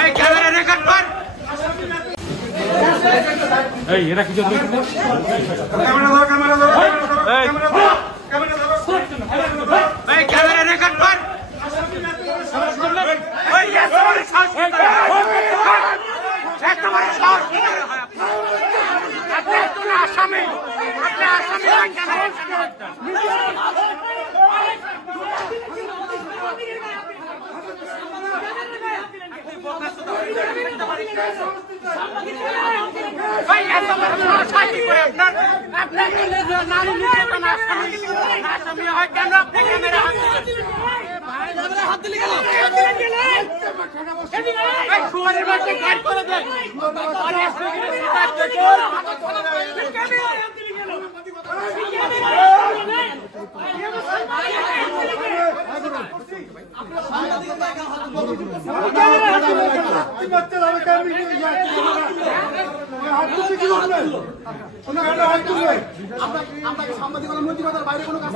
এই camera record কর। এই এরা কি জন্য ক্যামেরা ধরো ক্যামেরা ধরো ক্যামেরা ধরো ক্যামেরা ধরো এই ক্যামেরা রেকর্ড কর। ওই এত বড় সাহস এত বড় সাহস আপনি তো আসামি ক্যামেরা হাত দিলে গেল সাংবাদিকতার নৈতিকতার বাইরে কোনো কাজ